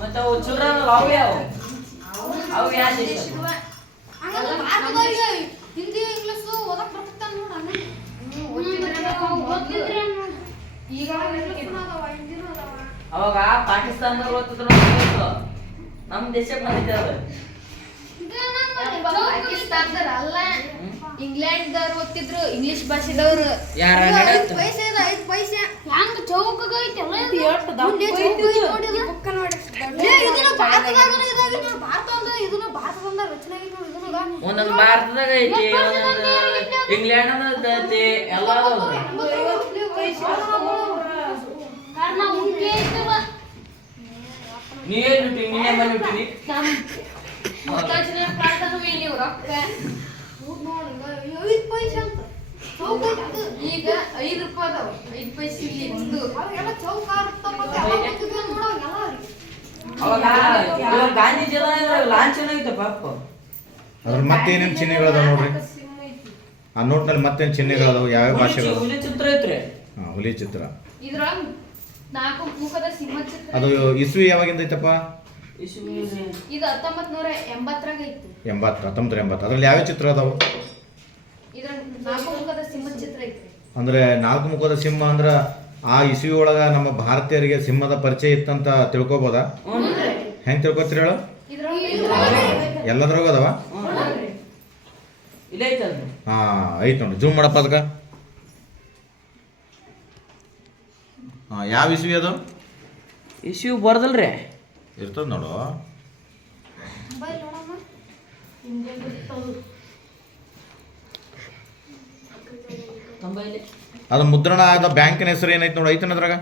ಮತ್ತೆ ಅವು ಚಿಲ್ಡ್ರನ್ ಅವು ಯಾವ ಅವು ಯಾವ ದೇಶ ಹಿಂದಿ ಇಂಗ್ಲಿಷ್ ಓದಕ್ ಬರ್ತಾ ನೋಡ ಈಗ ಅವಾಗ ಪಾಕಿಸ್ತಾನದವ್ರು ಓದ್ತಿದ್ರು ನಮ್ಮ ದೇಶಕ್ಕೆ ಬಂದಿದ್ದಾರೆ ಪಾಕಿಸ್ತಾನದವ್ರು ಅಲ್ಲ ಇಂಗ್ಲೆಂಡ್ದವ್ರು ಓದ್ತಿದ್ರು ಇಂಗ್ಲಿಷ್ ಭಾಷೆದವ್ರು ಯಾರ 5 ಪೈಸೆ ಹ್ಯಾಂಗ ಚೌಕ ಐತಿ ಎಲ್ಲ ಭಾರತದ ರಚನೆ ಐತಿ ನೋಡಿ ಒಂದೊಂದು ಭಾರತದಾಗ ಐತಿ ಇಂಗ್ಲೆಂಡ್ ಐತಿ ಎಲ್ಲ ನೀನೇ ಮನೆ ಹುಟ್ಟಿನಿ ಈಗ 5 ರೂಪಾಯಿ ಅದಾವ 5 ಪೈಸೆ ಇಲ್ಲಿ ಅವಾಗ ಗಾಂಧೀಜಿ ಲಾಂಛನ ಐತಪ್ಪ ಅದ್ರ ಮತ್ತೇನೇನು ಚಿಹ್ನೆಗಳದಾವ ನೋಡ್ರಿ ಆ ನೋಟ್ನಲ್ಲಿ ಮತ್ತೇನು ಚಿಹ್ನೆಗಳದಾವ ಯಾವ್ಯಾವ ಭಾಷೆಗಳು ಹುಲಿ ಚಿತ್ರ ಐತ್ರಿ ಹುಲಿ ಚಿತ್ರ ಇದ್ರಾಗ 4 ಮುಖದ ಸಿಂಹ ಚಿತ್ರ ಅದು ಇಸ್ವಿ ಯಾವಾಗಿಂದ ಐತಪ್ಪ ಇದು 1980 ಐತಿ 1980 ಅದ್ರಲ್ಲಿ ಯಾವ ಚಿತ್ರ ಅದಾವು ಇದ್ರಾಗ 4 ಮುಖದ ಸಿಂಹ ಚಿತ್ರ ಐತಿ ಅಂದ್ರೆ 4 ಮುಖದ ಸಿಂಹ ಅಂದ್ರ ಆ ಇಸ್ವಿ ಒಳಗ ನಮ್ಮ ಭಾರತೀಯರಿಗೆ ಸಿಂಹದ ಪರಿಚಯ ಇತ್ತಂತ ತಿಳ್ಕೊಬೋದಾ ಹೆಂಗ್ ತಿಳ್ಕೊತೀರಿ ಹೇಳು ಎಲ್ಲದ್ರಾಗ ಅದಾವ ಹಾ ಐತ್ ನೋಡಿ ಜೂಮ್ ಮಾಡಪ್ಪ ಅದಕ್ಕ ಯಾವ ಇಸ್ವಿ ಅದು ಇಶ್ಯೂ ಬರ್ದಲ್ರಿ ಇರ್ತದ ನೋಡು ಅದು ಮುದ್ರಣ ಆದ ಬ್ಯಾಂಕಿನ ಹೆಸರು ಏನೈತೆ ನೋಡಿ ಐತನ ಅದ್ರಾಗ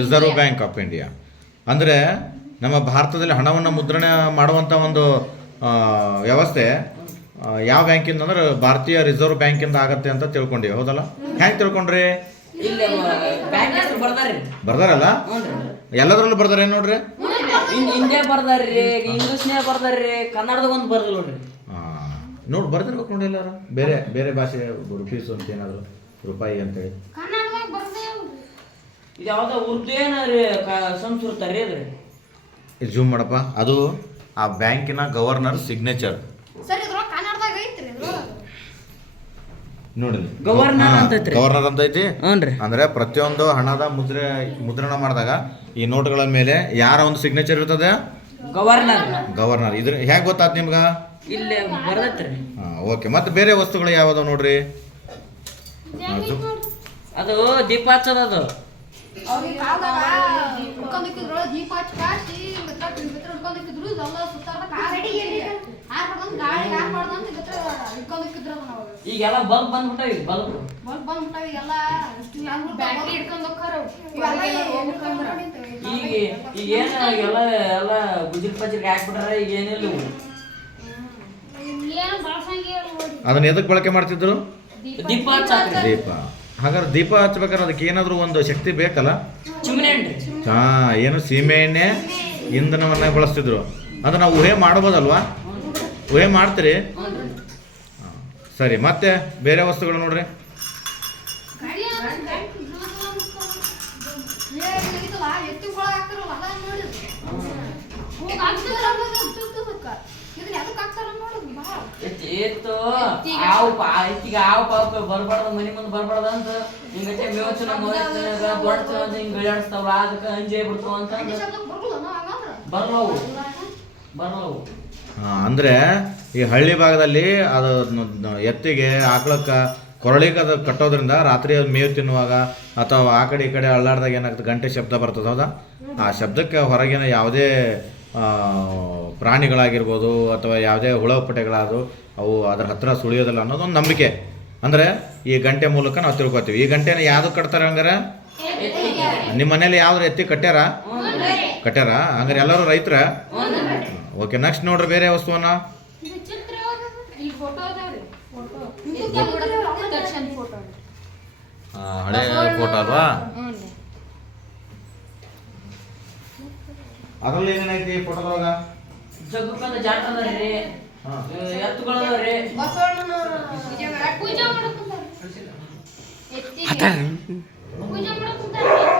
ರಿಸರ್ವ್ ಬ್ಯಾಂಕ್ ಆಫ್ ಇಂಡಿಯಾ ಅಂದರೆ ನಮ್ಮ ಭಾರತದಲ್ಲಿ ಹಣವನ್ನು ಮುದ್ರಣ ಮಾಡುವಂಥ ಒಂದು ವ್ಯವಸ್ಥೆ ಯಾವ ಬ್ಯಾಂಕಿಂದ ಅಂದ್ರೆ ಭಾರತೀಯ ರಿಸರ್ವ್ ಬ್ಯಾಂಕಿಂದ ಆಗತ್ತೆ ಅಂತ ತಿಳ್ಕೊಂಡಿವಿ ಹೌದಲ್ಲ ಹೆಂಗೆ ತಿಳ್ಕೊಂಡ್ರಿ ಬರ್ದಾರಲ್ಲ ಎಲ್ಲದ್ರಲ್ಲೂ ಬರ್ದಾರ ಏನು ನೋಡ್ರಿ ಹಿಂದಿ ಬರ್ದಾರ್ರಿ ಇಂಗ್ಲಿಷ್ನ್ಯಾಗ ಬರ್ದಾರ್ರಿ ಕನ್ನಡದಾಗ ಒಂದು ಬರ್ದಿಲ್ಲ ನೋಡ್ರಿ ನೋಡಿ ಬರ್ದಿರ್ಬೇಕು ನೋಡಿ ಎಲ್ಲಾರು ಬೇರೆ ಬೇರೆ ಭಾಷೆ ರುಪೀಸ್ ಅಂತ ಏನಾದ್ರು ರೂಪಾಯಿ ಅಂತೇಳಿ ಇದು ಯಾವ್ದೋ ಉರ್ದು ಏನಾರಿ ಸಂಸ್ಕೃತ ರೀ ಅದ್ರಿ ಇದು ಜೂಮ್ ಮಾಡಪ್ಪ ಅದು ಆ ಬ್ಯಾಂಕಿನ ಗವರ್ನರ್ ಸಿಗ್ನೇಚರ್ ನೋಡಿ ಗವರ್ನರ್ ಅಂತ ಐತಿ ಅಂದ್ರೆ ಪ್ರತಿಯೊಂದು ಹಣದ ಮುದ್ರಣ ಮಾಡಿದಾಗ ಈ ನೋಟ್ಗಳ ಮೇಲೆ ಯಾರ ಒಂದು ಸಿಗ್ನೇಚರ್ ಇರ್ತದೆ ಗವರ್ನರ್ ಇದ್ರ ಹೇಗೆ ಗೊತ್ತಾತ್ ನಿಮ್ಗ ಇಲ್ಲೇ ಬರ್ತೈತ್ರಿ ಓಕೆ ಮತ್ತೆ ಬೇರೆ ವಸ್ತುಗಳು ಯಾವ್ದಾವ ನೋಡ್ರಿ ಅದು ದೀಪ ಹಚ್ಚದ ಅದು ಈಗೆಲ್ಲ ಬಲ್ಬ್ ಬಂದ್ಬಿಟ್ಟಾವ ಈಗ ಏನ ಎಲ್ಲ ಎಲ್ಲ ಗುಜಿರ್ ಪಜಿರ್ಗೆ ಹಾಕ್ಬಿಟ್ಟಾರ ಈಗ ಏನಿಲ್ಲ ಅದನ್ನ ಎದಕ್ಕೆ ಬಳಕೆ ಮಾಡ್ತಿದ್ರು ದೀಪ ದೀಪ ಹಾಗಾದ್ರೆ ದೀಪ ಹಚ್ಬೇಕಾದ್ರೆ ಅದಕ್ಕೆ ಏನಾದ್ರು ಒಂದು ಶಕ್ತಿ ಬೇಕಲ್ಲ ಏನು ಸೀಮೆ ಎಣ್ಣೆ ಇಂಧನವನ್ನ ಬಳಸ್ತಿದ್ರು ಅಂದ್ರೆ ನಾವು ಊಹೆ ಮಾಡ್ಬೋದಲ್ವಾ ಊಹೆ ಮಾಡ್ತೀರಿ ಸರಿ ಮತ್ತೆ ಬೇರೆ ವಸ್ತುಗಳು ನೋಡ್ರಿ ಬರ್ಬಾರ್ದು ಮನಿ ಮುಂದೆ ಬರ್ಬಾರ್ದು ಅಂತ ಹಿಂಗಟ್ಟೆ ಮೇವಚನ ದೊಡ್ಡ ಹಿಂಗ್ ಬೆಳೆಸ್ತಾವಲ್ಲ ಅದಕ್ಕೆ ಅಂಜೆ ಬಿಡ್ತಾವ ಅಂತ ಬರ್ಲವು ಅಂದ್ರೆ ಈ ಹಳ್ಳಿ ಭಾಗದಲ್ಲಿ ಅದು ಎತ್ತಿಗೆ ಆಕಳಕ್ಕ ಕೊರಳಿಗೆ ಅದು ಕಟ್ಟೋದ್ರಿಂದ ರಾತ್ರಿ ಮೇವು ತಿನ್ನುವಾಗ ಅಥವಾ ಆ ಕಡೆ ಈ ಕಡೆ ಅಳ್ಳಾಡ್ದಾಗ ಏನಾಗ್ತದೆ ಗಂಟೆ ಶಬ್ದ ಬರ್ತದೆ ಹೌದಾ ಆ ಶಬ್ದಕ್ಕೆ ಹೊರಗಿನ ಯಾವುದೇ ಪ್ರಾಣಿಗಳಾಗಿರ್ಬೋದು ಅಥವಾ ಯಾವುದೇ ಹುಳಪಟೆಗಳಾದವು ಅವು ಅದರ ಹತ್ರ ಸುಳಿಯೋದಿಲ್ಲ ಅನ್ನೋದೊಂದು ನಂಬಿಕೆ ಅಂದರೆ ಈ ಗಂಟೆ ಮೂಲಕ ನಾವು ತಿಳ್ಕೊತೀವಿ ಈ ಗಂಟೆನ ಯಾವ್ದು ಕಟ್ತಾರೆ ಹಂಗಾರೆ ನಿಮ್ಮ ಮನೇಲಿ ಯಾವ್ದು ಎತ್ತಿ ಕಟ್ಟ್ಯಾರ ಹಂಗಾರೆ ಎಲ್ಲರೂ ರೈತರ ಓಕೆ ನೆಕ್ಸ್ಟ್ ನೋಡ್ರಿ ಬೇರೆ ವಸ್ತುವನ್ನ ಹಳೆ ಫೋಟೋ ಅಲ್ವಾ ಅದ್ರಲ್ಲಿ ಏನೇನೈತಿ ಫೋಟೋದೊಳಗ ಜಗ್ಗಕ್ಕಂದ ಜಾಟ ಅದರಿ ಎತ್ತುಗಳು ಅದರಿ ಪೂಜೆ ಮಾಡಕ